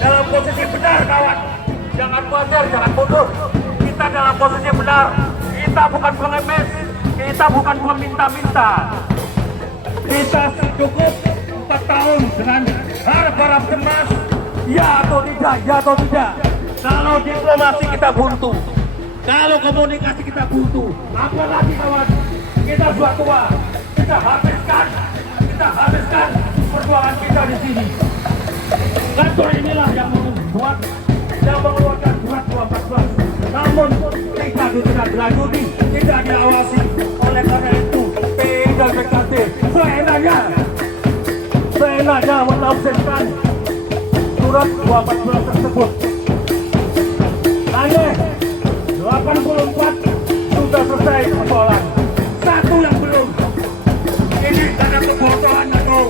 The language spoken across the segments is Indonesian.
dalam posisi benar, kawan. Jangan khawatir, jangan mundur. Kita dalam posisi benar. Kita bukan pengemis, kita bukan meminta-minta. Kita cukup 4 tahun dengan harap cemas. Ya atau tidak, ya atau tidak. Kalau diplomasi kita buntu, kalau komunikasi kita buntu, apa lagi kawan? Kita sudah tua, kita habiskan perjuangan kita di sini. Kantor inilah yang membuat, yang mengeluarkan surat 214. Namun kita tidak dilanjuti, tidak diawasi. Oleh karena itu, PI dan PKT seenaknya menafsirkan surat 214 tersebut. Hanya 84 sudah selesai persoalan. Satu yang belum. Ini karena kebodohan atau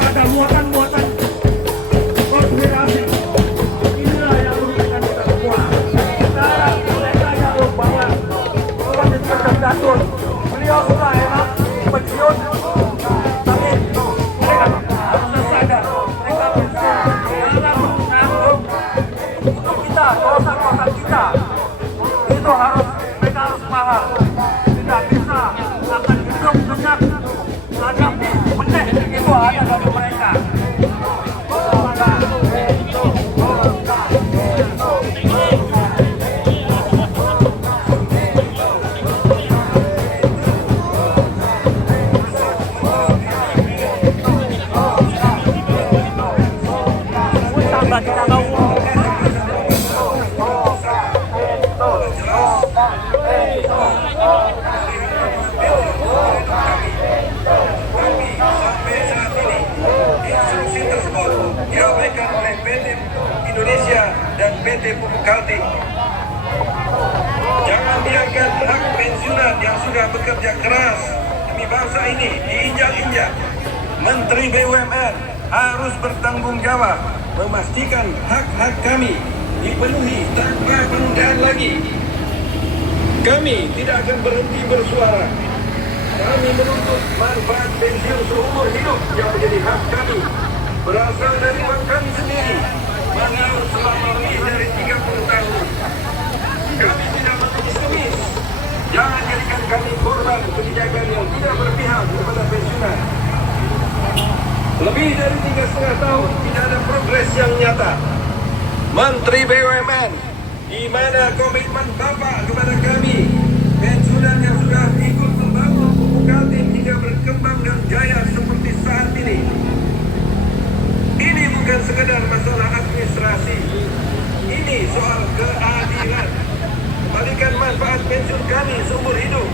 ada muatan-muatan konspirasi. Inilah yang merugikan kita semua. Sekarang mereka yang bahwa Presiden Terdatur beliau sudah enak pensiun, tapi mereka harus sadar mereka pensiun dalam menanggung untuk kita, kawasan-kawasan kita itu harus, mereka harus paham. Tidak bisa akan hidup dengan anggap meneh itu ada dari mereka. Indonesia dan PT Pupuk Kaltim. Jangan biarkan hak pensiunan yang sudah bekerja keras demi bangsa ini diinjak-injak. Menteri BUMN harus bertanggung jawab memastikan hak-hak kami dipenuhi tanpa penundaan lagi. Kami tidak akan berhenti bersuara. Kami menuntut manfaat pensiun seumur hidup yang menjadi hak kami, berasal dari uang kami sendiri, mengalir selama lebih dari 30 tahun. Kami tidak mengemis. Jangan jadikan kami korban kebijakan yang tidak berpihak kepada pensiunan. Lebih dari 3,5 tahun tidak ada progres yang nyata. Menteri BUMN, di mana komitmen Bapak kepada kami, pensiunan yang sudah ikut membangun Pupuk Kaltim hingga berkembang dan jaya seperti saat ini. Ini bukan sekedar masalah administrasi. Ini soal keadilan. Kembalikan manfaat pensiun kami seumur hidup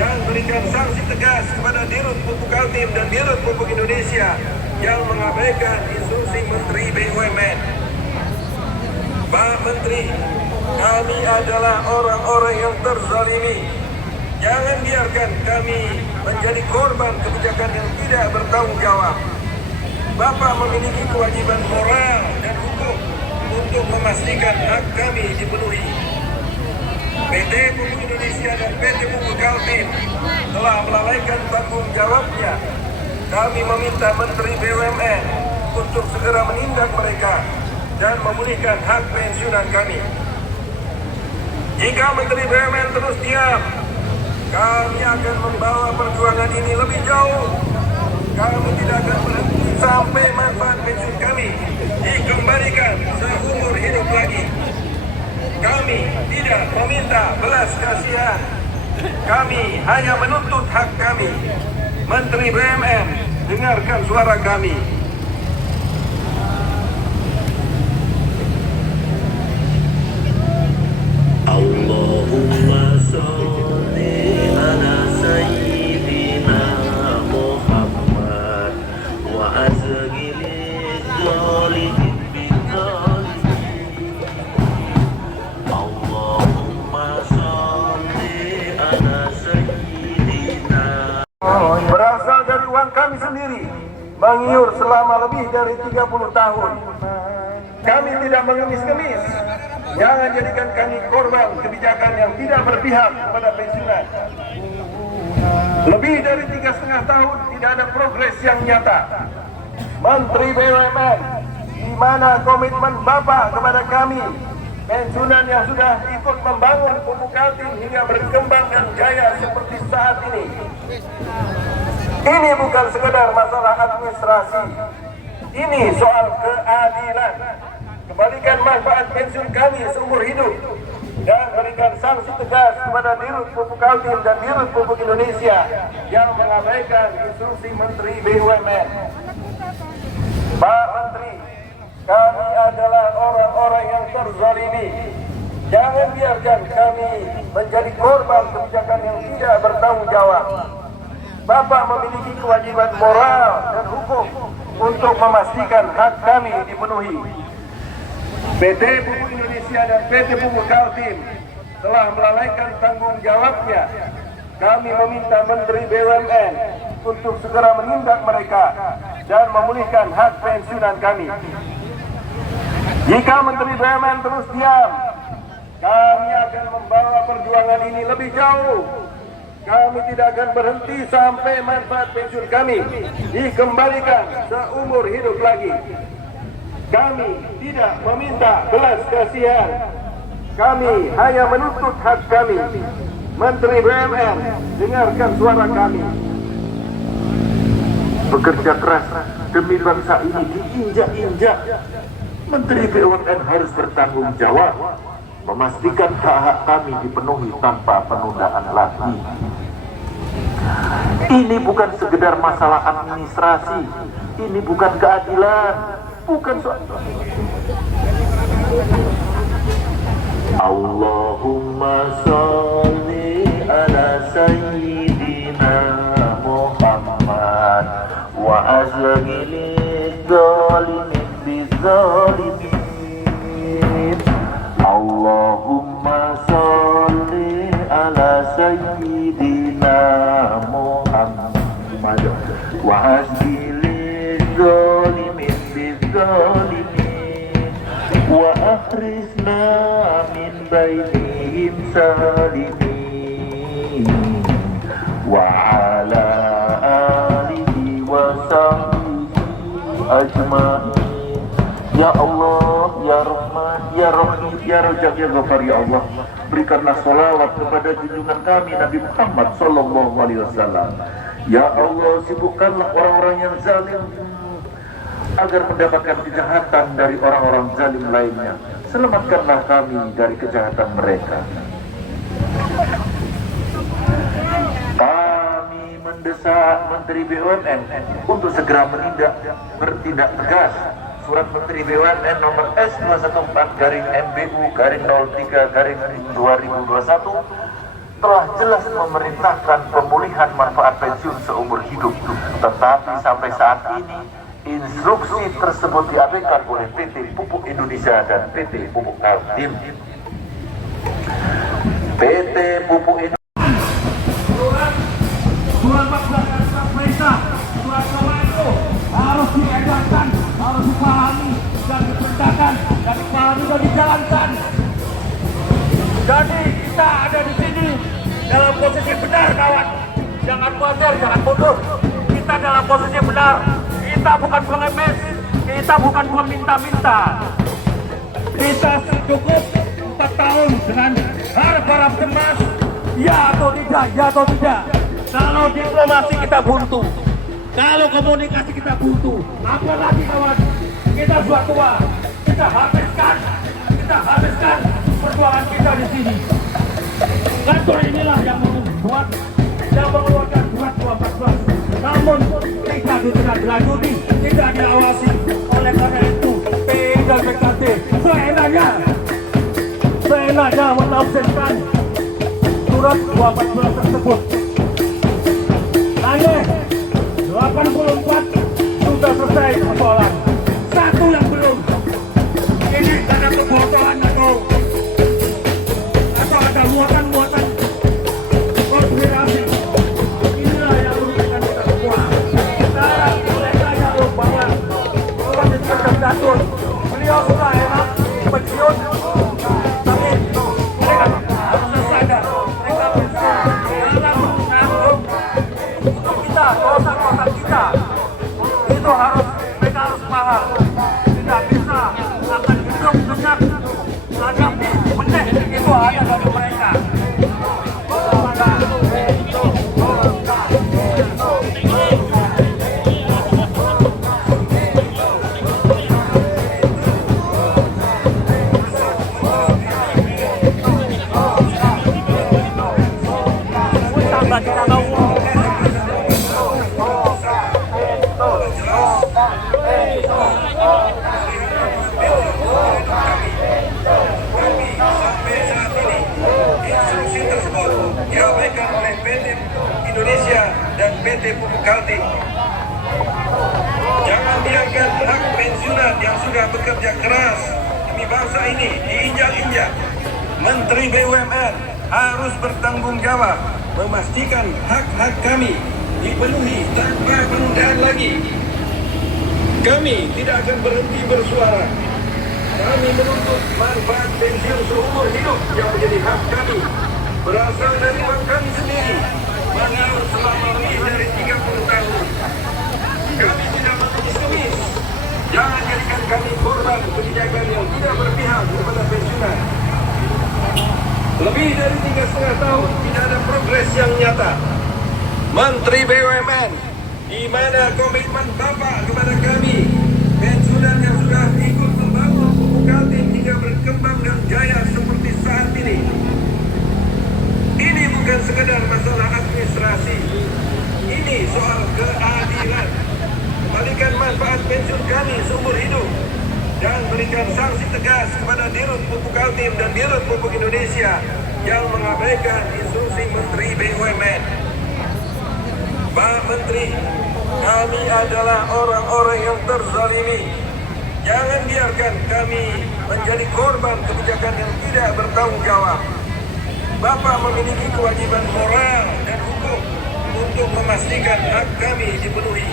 dan berikan sanksi tegas kepada Dirut Pupuk Kaltim dan Dirut Pupuk Indonesia yang mengabaikan instruksi Menteri BUMN. Pak Menteri, kami adalah orang-orang yang terzalimi. Jangan biarkan kami menjadi korban kebijakan yang tidak bertanggung jawab. Bapak memiliki kewajiban moral dan hukum untuk memastikan hak kami dipenuhi. PT Pupuk Indonesia dan PT Pupuk Kaltim telah melalaikan tanggung jawabnya. Kami meminta Menteri BUMN untuk segera menindak mereka dan memulihkan hak pensiunan kami. Jika Menteri BUMN terus diam, kami akan membawa perjuangan ini lebih jauh. Kami tidak akan berhenti sampai manfaat pensiun kami dikembalikan seumur hidup lagi. Kami tidak meminta belas kasihan. Kami hanya menuntut hak kami. Menteri BUMN, dengarkan suara kami. Allahumma sholli ala sayyidina Muhammad wa azghilil zalimin bidzalimin. Allahumma sholli ala sayyidina. Berasal dari uang kami sendiri, mengiur selama lebih dari 30 tahun. Kami tidak mengemis-kemis. Jangan jadikan kami korban kebijakan yang tidak berpihak kepada pensiunan. Lebih dari 3,5 tahun tidak ada progres yang nyata. Menteri BUMN, mana komitmen Bapak kepada kami pensiunan yang sudah ikut membangun Pupuk Kaltim hingga berkembang dan jaya seperti saat ini. Ini bukan sekedar masalah administrasi, ini soal keadilan. Kembalikan manfaat pensiun kami seumur hidup dan berikan sanksi tegas kepada Dirut Pupuk Kaltim dan Dirut Pupuk Indonesia yang mengabaikan instruksi Menteri BUMN. Pak Menteri, kami adalah orang-orang yang terzalimi. Jangan biarkan kami menjadi korban kebijakan yang tidak bertanggung jawab. Bapak memiliki kewajiban moral dan hukum untuk memastikan hak kami dipenuhi. PT Pupuk Indonesia dan PT Pupuk Kaltim telah melalaikan tanggung jawabnya. Kami meminta Menteri BUMN untuk segera menindak mereka dan memulihkan hak pensiunan kami. Jika Menteri BUMN terus diam, kami akan membawa perjuangan ini lebih jauh. Kami tidak akan berhenti sampai manfaat pensiun kami dikembalikan seumur hidup lagi. Kami tidak meminta belas kasihan. Kami hanya menuntut hak kami. Menteri BUMN, dengarkan suara kami. Bekerja keras demi bangsa ini diinjak-injak. Menteri BUMN harus bertanggung jawab, memastikan hak-hak kami dipenuhi tanpa penundaan lagi. Ini bukan sekedar masalah administrasi, ini bukan keadilan, bukan soal. Allahumma sholli ala sayyidina Muhammad wa azghilil zalimin bizalimin. Allahumma sholli ala sayyidina Muhammad wa azghilil zalimin bizalimin wa akhrijna min bainihim salimin wa ala alihi wa sahbihi ajma'in. Ya Allah, Ya Rahman, Ya Rahim, Ya Rajab, Ya Ghafar, Ya Allah, berikanlah sholawat kepada junjungan kami Nabi Muhammad Sallallahu Alaihi Wasallam. Ya Allah, sibukkanlah orang-orang yang zalim agar mendapatkan kejahatan dari orang-orang zalim lainnya. Selamatkanlah kami dari kejahatan mereka. Kami mendesak Menteri BUMN untuk segera bertindak tegas. Surat Menteri BUMN nomor S21/MBU/03/2021 telah jelas memerintahkan pemulihan manfaat pensiun seumur hidup. Tetapi sampai saat ini instruksi tersebut diabaikan oleh PT Pupuk Indonesia dan PT Pupuk Kaltim. PT Pupuk Indonesia surat pelaksanaan perintah, surat komando harus diedarkan, harus dipahami dan diperintahkan dan dipahami dan dijalankan. Jadi kita ada di sini dalam posisi benar, kawan. Jangan khawatir, jangan mundur. Kita dalam posisi benar. Kita bukan pengemis, kita bukan meminta-minta. Kita cukup 4 tahun dengan harap cemas, ya atau tidak, ya atau tidak. Kalau diplomasi kita buntu, kalau komunikasi kita buntu, apalagi kawan, kita sudah tua, kita habiskan perjuangan kita di sini. Kantor inilah yang membuat, yang mengeluarkan surat 214. Namun tidak ditindaklanjuti, tidak diawasi. Oleh karena itu, PI dan PKT seenaknya menafsirkan surat 214 tersebut. Hanya 84 sudah selesai persoalan, satu yang belum. Ini karena kebodohan atau ada muatan-muatan konspirasi. Inilah yang merugikan kita semua. Sekarang mereka jauh bahwa orang di kecerdasan beliau sudah enak pensiun, tapi mereka harus sadar mereka pensiun dalam menanggung untuk kita, dosa-dosa kita. Itu harus mereka harus paham. Tidak bisa kedua ada dari mereka. Tambah kita tahu. Instruksi tersebut diabaikan oleh PT Indonesia dan PT Pupuk Kaltim. Jangan biarkan hak pensiunan yang sudah bekerja keras demi bangsa ini diinjak-injak. Menteri BUMN harus bertanggung jawab memastikan hak-hak kami dipenuhi tanpa penundaan lagi. Kami tidak akan berhenti bersuara. Kami menuntut manfaat pensiun seumur hidup yang menjadi hak kami berasal dari uang kami sendiri menganggur selama lebih dari 30 tahun. Kami tidak mengemis. Jangan jadikan kami korban kebijakan yang tidak berpihak kepada pensiunan. Lebih dari 3,5 tahun tidak ada progres yang nyata. Menteri BUMN, di mana komitmen Bapak kepada kami pensiunan yang sudah ikut membangun Pupuk Kaltim hingga berkembang dan jaya seperti saat ini? Ini bukan sekedar masalah administrasi. Ini soal keadilan. Kembalikan manfaat pensiun kami seumur hidup dan berikan sanksi tegas kepada Dirut Pupuk Kaltim dan Dirut Pupuk Indonesia yang mengabaikan instruksi Menteri BUMN. Pak Menteri, kami adalah orang-orang yang terzalimi. Jangan biarkan kami menjadi korban kebijakan yang tidak bertanggung jawab. Bapak memiliki kewajiban moral dan hukum untuk memastikan hak kami dipenuhi.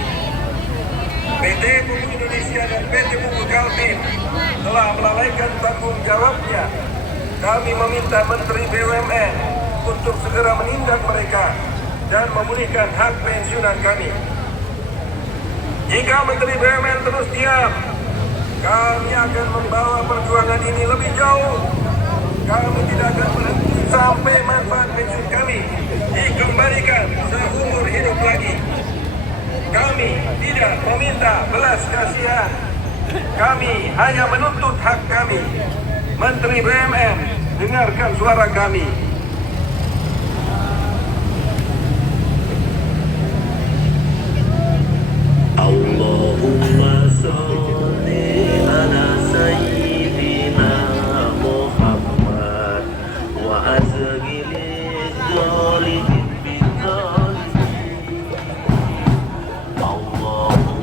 PT Pupuk Indonesia dan PT Pupuk Kaltim telah melalaikan tanggung jawabnya. Kami meminta Menteri BUMN untuk segera menindak mereka dan memulihkan hak pensiunan kami. Jika Menteri BUMN terus diam, kami akan membawa perjuangan ini lebih jauh. Kami tidak akan berhenti sampai manfaat pensiun kami dikembalikan seumur hidup lagi. Kami tidak meminta belas kasihan. Kami hanya menuntut hak kami. Menteri BUMN, dengarkan suara kami. Allahumma sholli ala sayyidina Muhammad wa azghilil zalimin bi zalimin. Allahumma